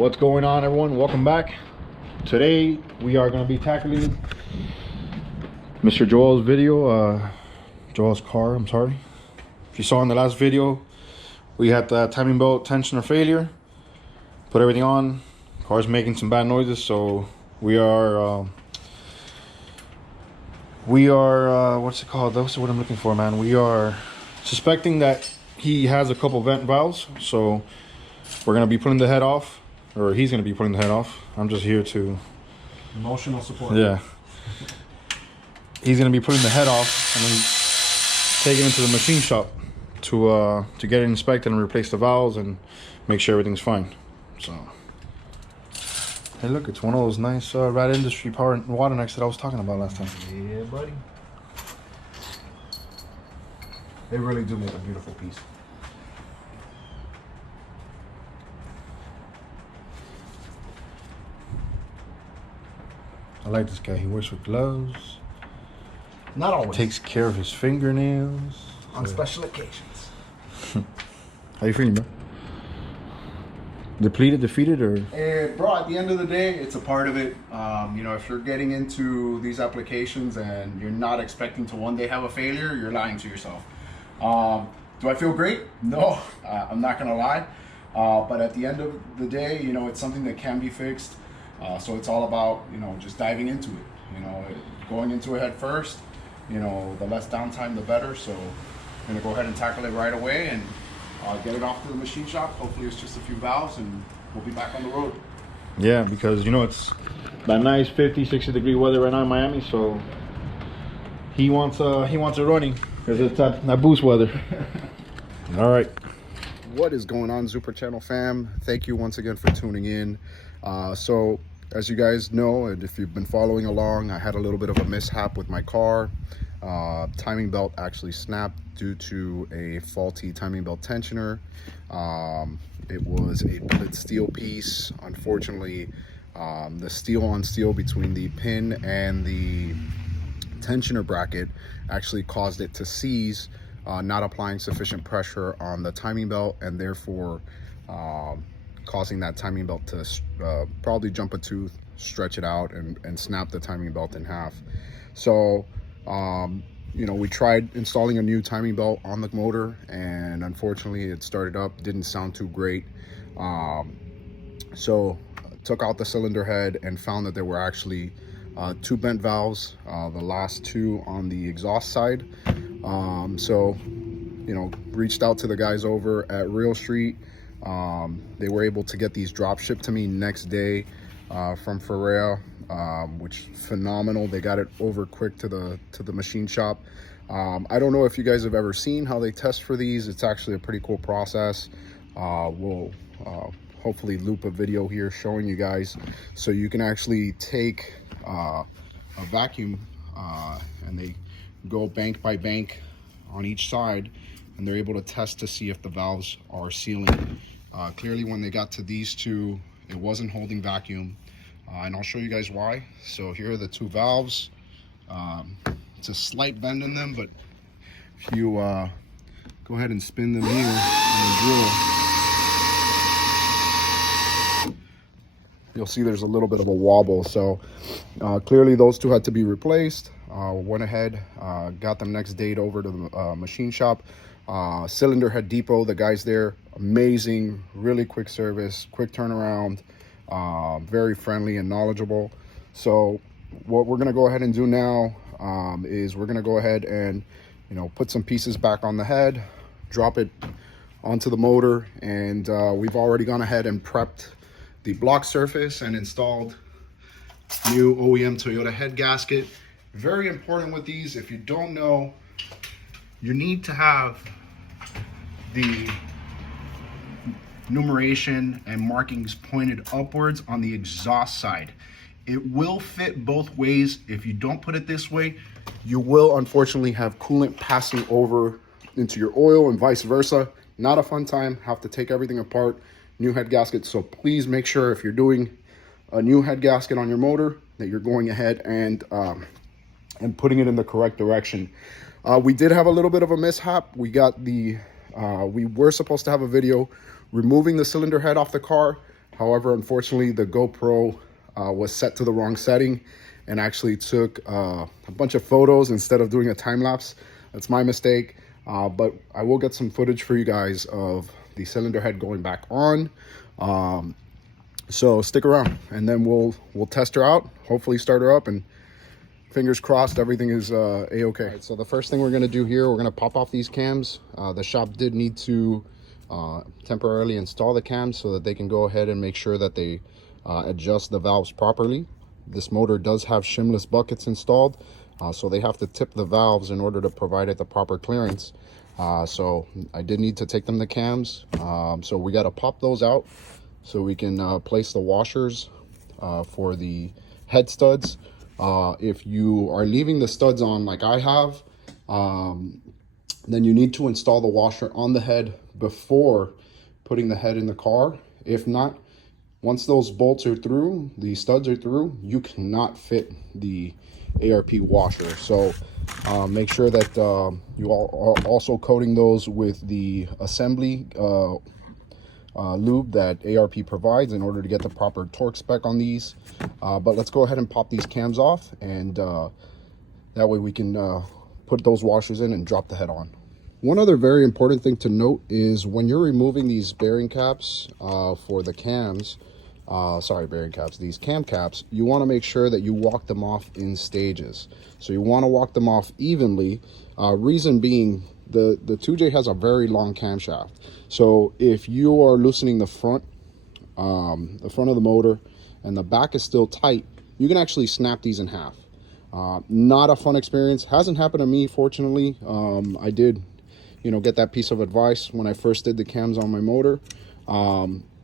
What's going on, everyone? Welcome back. Today we are going to be tackling Mr. Joel's video, Joel's car. I'm sorry. If you saw in the last video, we had the timing belt tensioner failure. Put everything on. Car's making some bad noises, so we are what's it called? That's what I'm looking for, man. We are suspecting that he has a couple vent valves, so we're going to be pulling the head off. Or he's going to be pulling the head off. I'm just here to... Emotional support. Yeah. He's going to be pulling the head off and then taking it to the machine shop to get it inspected and replace the valves and make sure everything's fine. So, hey, look, it's one of those nice Rad Industry power water necks that I was talking about last time. Yeah, buddy. They really do make a beautiful piece. I like this guy. He works with gloves. Not always. Takes care of his fingernails. On special occasions. How you feeling, bro? Depleted, defeated, or? Bro, at the end of the day, it's a part of it. You know, if you're getting into these applications and you're not expecting to one day have a failure, you're lying to yourself. Do I feel great? No, I'm not gonna lie. But at the end of the day, you know, it's something that can be fixed. So it's all about, you know, just diving into it. You know, going into it head first. You know, the less downtime, the better. So I'm gonna go ahead and tackle it right away and get it off to the machine shop. Hopefully it's just a few valves and we'll be back on the road. Yeah, because, you know, it's that nice 50, 60 degree weather right now in Miami, so he wants it running because it's that boost weather. All right. What is going on, Super Channel fam? Thank you once again for tuning in. So as you guys know, and if you've been following along, I had a little bit of a mishap with my car. Timing belt actually snapped due to a faulty timing belt tensioner. It was a billet steel piece. Unfortunately, the steel on steel between the pin and the tensioner bracket actually caused it to seize, not applying sufficient pressure on the timing belt, and therefore causing that timing belt to probably jump a tooth, stretch it out, and snap the timing belt in half. So you know, we tried installing a new timing belt on the motor, and unfortunately it started up, didn't sound too great. So took out the cylinder head and found that there were actually two bent valves, the last two on the exhaust side. So, you know, reached out to the guys over at Real Street. They were able to get these drop shipped to me next day from Ferrea, which phenomenal. They got it over quick to the machine shop. I don't know if you guys have ever seen how they test for these. It's actually a pretty cool process. We'll hopefully loop a video here showing you guys, so you can actually take a vacuum and they go bank by bank on each side, and they're able to test to see if the valves are sealing. Clearly when they got to these two, it wasn't holding vacuum, and I'll show you guys why. So here are the two valves. It's a slight bend in them, but if you go ahead and spin them here on the drill, you'll see there's a little bit of a wobble. So clearly those two had to be replaced. Went ahead, got them next date over to the machine shop. Cylinder Head Depot, the guys there, amazing, really quick service, quick turnaround, very friendly and knowledgeable. So what we're gonna go ahead and do now is we're gonna go ahead and, you know, put some pieces back on the head, drop it onto the motor, and we've already gone ahead and prepped the block surface and installed new OEM Toyota head gasket. Very important with these, if you don't know, you need to have the numeration and markings pointed upwards on the exhaust side. It will fit both ways. If you don't put it this way, you will unfortunately have coolant passing over into your oil and vice versa. Not a fun time. Have to take everything apart, new head gasket. So please make sure if you're doing a new head gasket on your motor that you're going ahead and putting it in the correct direction. We did have a little bit of a mishap. We got the we were supposed to have a video removing the cylinder head off the car. However, unfortunately, the GoPro was set to the wrong setting and actually took a bunch of photos instead of doing a time lapse. That's my mistake. But I will get some footage for you guys of the cylinder head going back on. So stick around, and then we'll test her out, hopefully start her up, and fingers crossed everything is a-okay. Right, so the first thing we're going to do here, we're going to pop off these cams. The shop did need to temporarily install the cams so that they can go ahead and make sure that they adjust the valves properly. This motor does have shimless buckets installed, so they have to tip the valves in order to provide it the proper clearance. So I did need to take them to cams. So we got to pop those out so we can place the washers for the head studs. If you are leaving the studs on like I have, then you need to install the washer on the head before putting the head in the car. If not, once those bolts are through, the studs are through, you cannot fit the ARP washer. So make sure that you are also coating those with the assembly lube that ARP provides in order to get the proper torque spec on these. But let's go ahead and pop these cams off, and that way we can put those washers in and drop the head on. One other very important thing to note is when you're removing these bearing caps for the cams, these cam caps, you want to make sure that you walk them off in stages. So you want to walk them off evenly. Reason being, the 2J has a very long camshaft. So if you are loosening the front of the motor and the back is still tight, you can actually snap these in half. Not a fun experience. Hasn't happened to me, fortunately. I did, get that piece of advice when I first did the cams on my motor.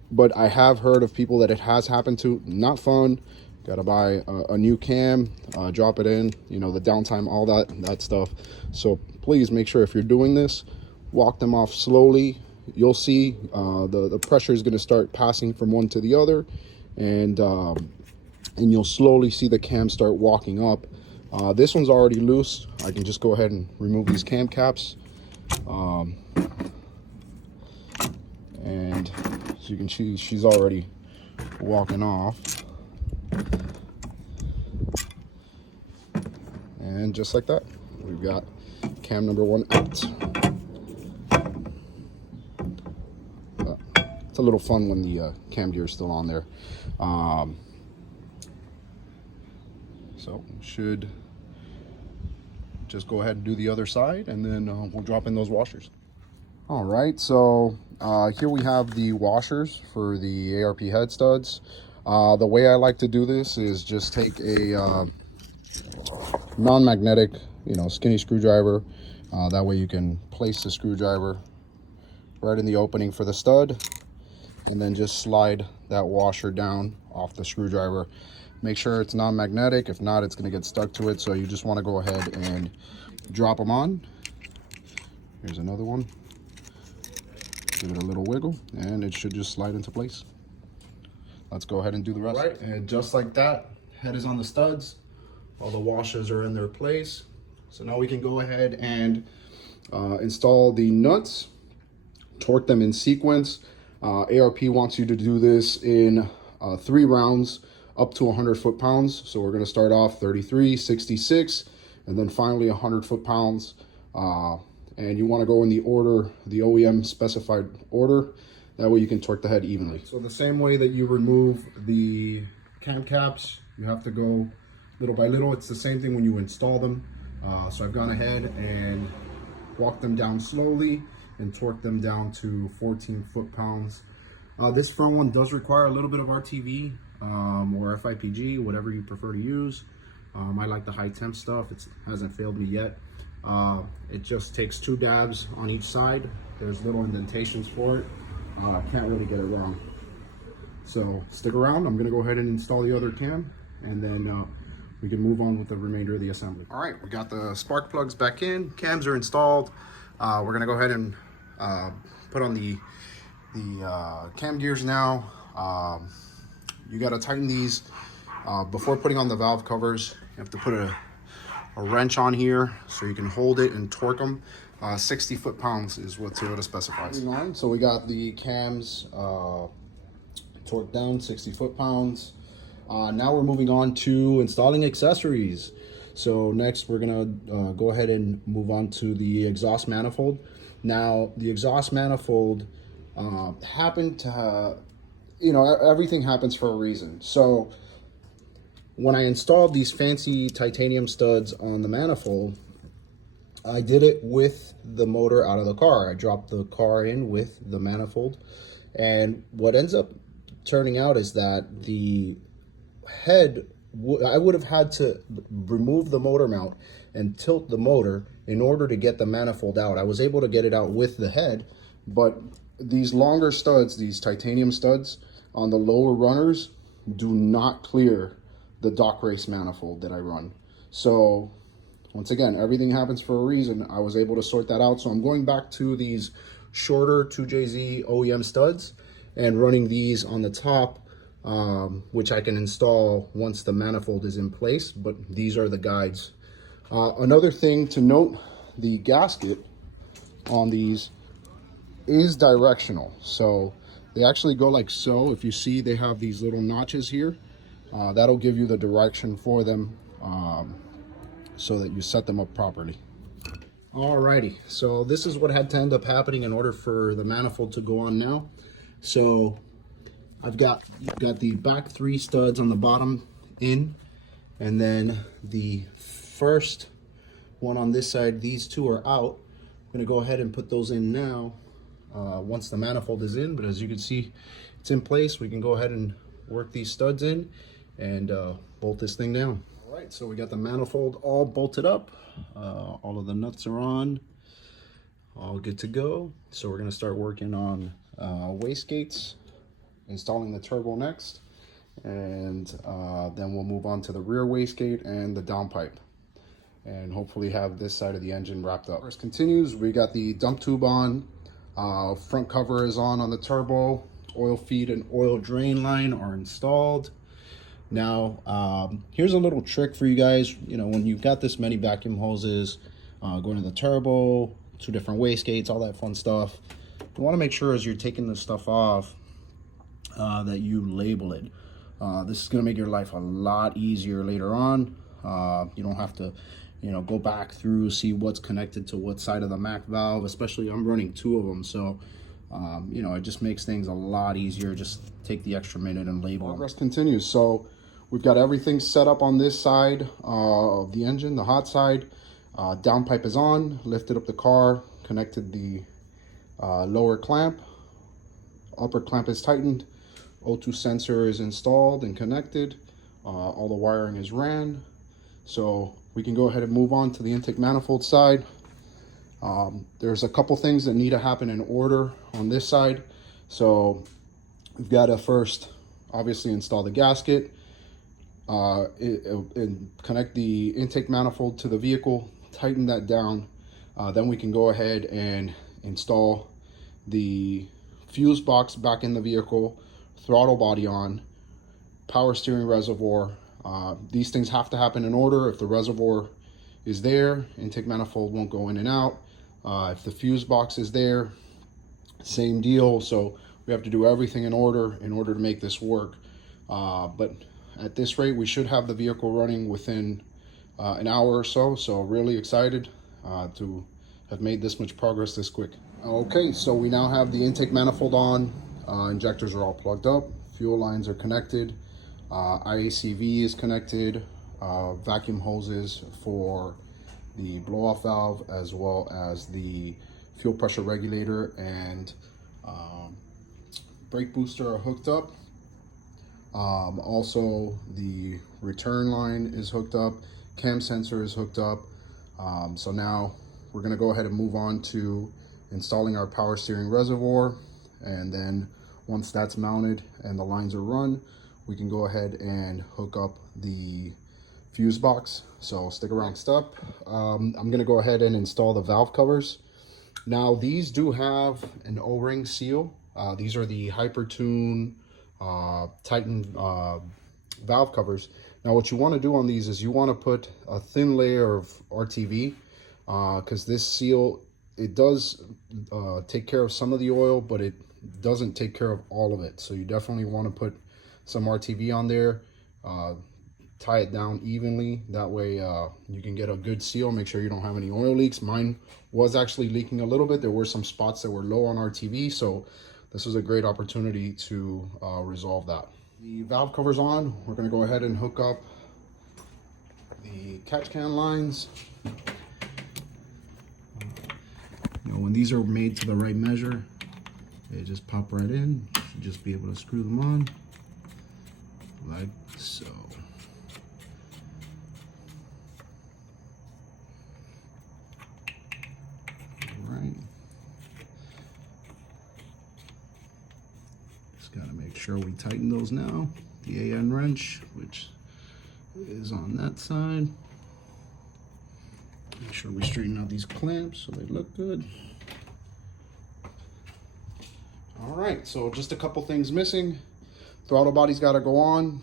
But I have heard of people that it has happened to. Not fun. Got to buy a new cam, drop it in, the downtime, all that stuff. So please make sure if you're doing this, walk them off slowly. You'll see the pressure is going to start passing from one to the other, and you'll slowly see the cam start walking up. This one's already loose. I can just go ahead and remove these cam caps. And as you can see, she's already walking off. And just like that, we've got cam number 1 out. It's a little fun when the cam gear is still on there. So should just go ahead and do the other side, and then we'll drop in those washers. All right, so here we have the washers for the ARP head studs. The way I like to do this is just take a non-magnetic, skinny screwdriver. That way you can place the screwdriver right in the opening for the stud, and then just slide that washer down off the screwdriver. Make sure it's non-magnetic. If not, it's going to get stuck to it. So you just want to go ahead and drop them on. Here's another one. Give it a little wiggle, and it should just slide into place. Let's go ahead and do the rest. All right, and just like that, head is on the studs. All the washers are in their place. So now we can go ahead and install the nuts, torque them in sequence. ARP wants you to do this in 3 rounds up to 100 foot-pounds. So we're going to start off 33, 66, and then finally 100 foot-pounds. And you want to go in the order, the OEM specified order. That way you can torque the head evenly. So the same way that you remove the cam caps, you have to go little by little. It's the same thing when you install them. So I've gone ahead and walked them down slowly and torqued them down to 14 foot-pounds. This front one does require a little bit of RTV or FIPG, whatever you prefer to use. I like the high temp stuff. It hasn't failed me yet. It just takes 2 dabs on each side. There's little indentations for it. Can't really get it wrong. So stick around. I'm gonna go ahead and install the other cam, and then we can move on with the remainder of the assembly. All right, we got the spark plugs back in. Cams are installed. We're gonna go ahead and put on the cam gears now. You gotta tighten these before putting on the valve covers. You have to put a wrench on here so you can hold it and torque them. 60 foot-pounds is what Toyota specifies. So we got the cams torque down, 60 foot-pounds. Now we're moving on to installing accessories. So next we're gonna go ahead and move on to the exhaust manifold. Now the exhaust manifold happened to, everything happens for a reason. So when I installed these fancy titanium studs on the manifold, I did it with the motor out of the car. I dropped the car in with the manifold, and what ends up turning out is that the head, I would have had to remove the motor mount and tilt the motor in order to get the manifold out. I was able to get it out with the head, but these longer studs, these titanium studs on the lower runners, do not clear the Dock Race manifold that I run. So once again, everything happens for a reason. I was able to sort that out. So I'm going back to these shorter 2JZ OEM studs and running these on the top, which I can install once the manifold is in place, but these are the guides. Another thing to note, the gasket on these is directional. So they actually go like so. If you see, they have these little notches here. That'll give you the direction for them, so that you set them up properly. Alrighty, so this is what had to end up happening in order for the manifold to go on now. So I've got the back 3 studs on the bottom in, and then the first one on this side, these 2 are out. I'm gonna go ahead and put those in now once the manifold is in, but as you can see, it's in place. We can go ahead and work these studs in and bolt this thing down. All right, so we got the manifold all bolted up. All of the nuts are on, all good to go. So we're gonna start working on wastegates, installing the turbo next, and then we'll move on to the rear wastegate and the downpipe, and hopefully have this side of the engine wrapped up. First continues, we got the dump tube on, front cover is on the turbo, oil feed and oil drain line are installed. Now, here's a little trick for you guys. When you've got this many vacuum hoses going to the turbo, 2 different wastegates, all that fun stuff, you want to make sure as you're taking this stuff off that you label it. This is going to make your life a lot easier later on. You don't have to go back through, see what's connected to what side of the MAC valve, especially I'm running 2 of them, so it just makes things a lot easier. Just take the extra minute and label. Progress continues. So we've got everything set up on this side of the engine, the hot side. Downpipe is on, lifted up the car, connected the lower clamp, upper clamp is tightened, O2 sensor is installed and connected, all the wiring is ran. So we can go ahead and move on to the intake manifold side. There's a couple things that need to happen in order on this side. So we've got to first obviously install the gasket, and connect the intake manifold to the vehicle, tighten that down. Then we can go ahead and install the fuse box back in the vehicle, throttle body on, power steering reservoir. These things have to happen in order. If the reservoir is there, intake manifold won't go in and out. If the fuse box is there, same deal. So we have to do everything in order to make this work. But at this rate, we should have the vehicle running within an hour or so. So really excited to have made this much progress this quick. Okay, so we now have the intake manifold on. Injectors are all plugged up. Fuel lines are connected. IACV is connected. Vacuum hoses for the blow-off valve, as well as the fuel pressure regulator and brake booster are hooked up. Also, the return line is hooked up. Cam sensor is hooked up. So now we're going to go ahead and move on to installing our power steering reservoir, and then once that's mounted and the lines are run, we can go ahead and hook up the fuse box. So stick around. Next up, I'm going to go ahead and install the valve covers. Now these do have an O-ring seal. These are the Hypertune Titan valve covers. Now what you want to do on these is you want to put a thin layer of RTV, because this seal it does take care of some of the oil, but it doesn't take care of all of it. So you definitely want to put some RTV on there, tie it down evenly. That way you can get a good seal, make sure you don't have any oil leaks. Mine was actually leaking a little bit. There were some spots that were low on RTV, so this was a great opportunity to resolve that. The valve cover's on. We're going to go ahead and hook up the catch can lines. You know, when these are made to the right measure, they just pop right in. You just be able to screw them on like so. All right. Just gotta make sure we tighten those now. The AN wrench, which is on that side. Make sure we straighten out these clamps so they look good. All right, so just a couple things missing. Throttle body's got to go on.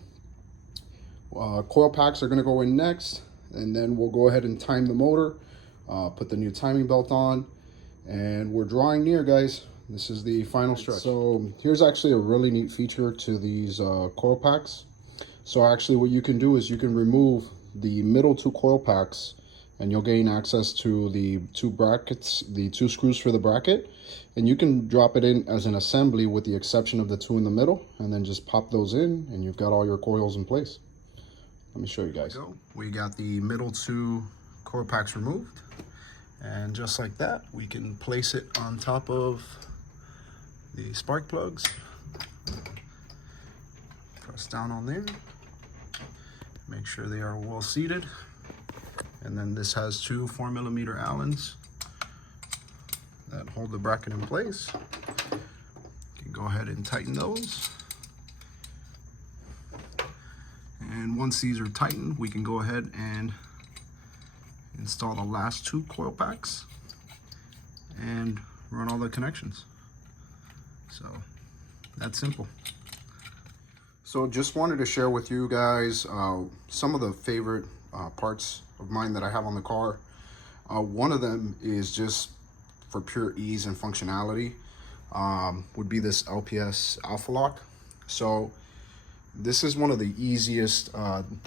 Coil packs are going to go in next, and then we'll go ahead and time the motor, put the new timing belt on, and we're drawing near, guys. This is the final stretch. So here's actually a really neat feature to these coil packs. So actually what you can do is you can remove the middle two coil packs, and you'll gain access to the two brackets, the two screws for the bracket, and you can drop it in as an assembly with the exception of the two in the middle, and then just pop those in and you've got all your coils in place. Let me show you guys. We got the middle two coil packs removed, and just like that we can place it on top of the spark plugs. Press down on there, make sure they are well seated. And then this has two 4mm Allens that hold the bracket in place. You can go ahead and tighten those. And once these are tightened, we can go ahead and install the last two coil packs and run all the connections. So that's simple. So just wanted to share with you guys some of the favorite parts of mine that I have on the car. One of them is just for pure ease and functionality, would be this LPS Alpha Lock. So this is one of the easiest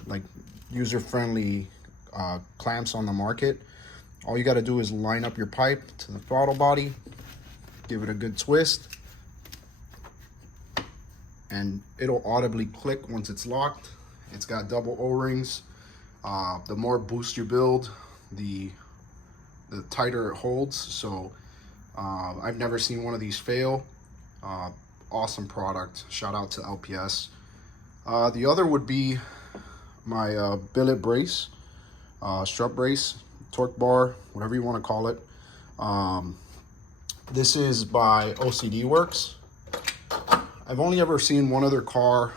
like user-friendly clamps on the market. All you got to do is line up your pipe to the throttle body, give it a good twist, and it'll audibly click once it's locked. It's got double O-rings. The more boost you build, the tighter it holds. So I've never seen one of these fail. Awesome product. Shout out to LPS. The other would be my billet brace, strut brace, torque bar, whatever you want to call it. This is by OCD Works. I've only ever seen one other car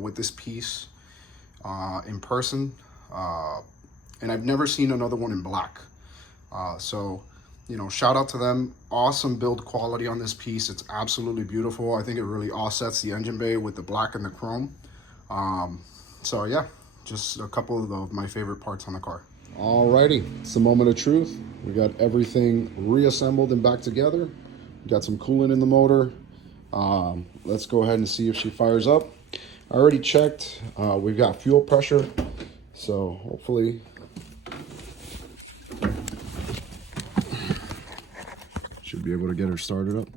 with this piece in person. And I've never seen another one in black. So, you know, shout out to them. Awesome build quality on this piece. It's absolutely beautiful. I think it really offsets the engine bay with the black and the chrome. So yeah, just a couple of my favorite parts on the car. Alrighty, it's the moment of truth. We got everything reassembled and back together. We got some coolant in the motor. Let's go ahead and see if she fires up. I already checked. We've got fuel pressure. So hopefully should be able to get her started up.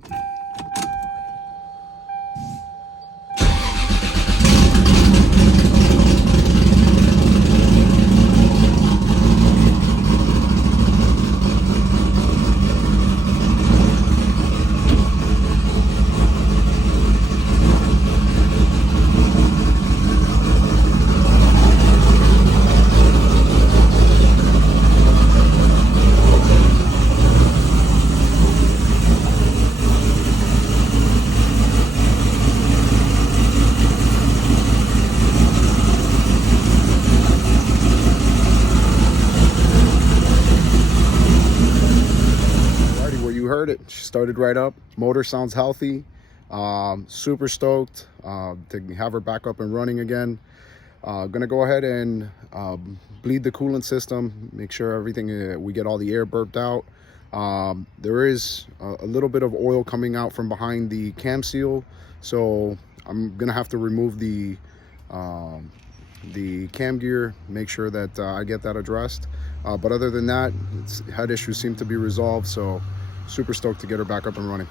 It. She started right up. Motor sounds healthy. Super stoked to have her back up and running again. Gonna go ahead and bleed the coolant system, make sure everything, we get all the air burped out. There is a little bit of oil coming out from behind the cam seal, so I'm gonna have to remove the cam gear, make sure that I get that addressed. But other than that, head issues seem to be resolved, so super stoked to get her back up and running.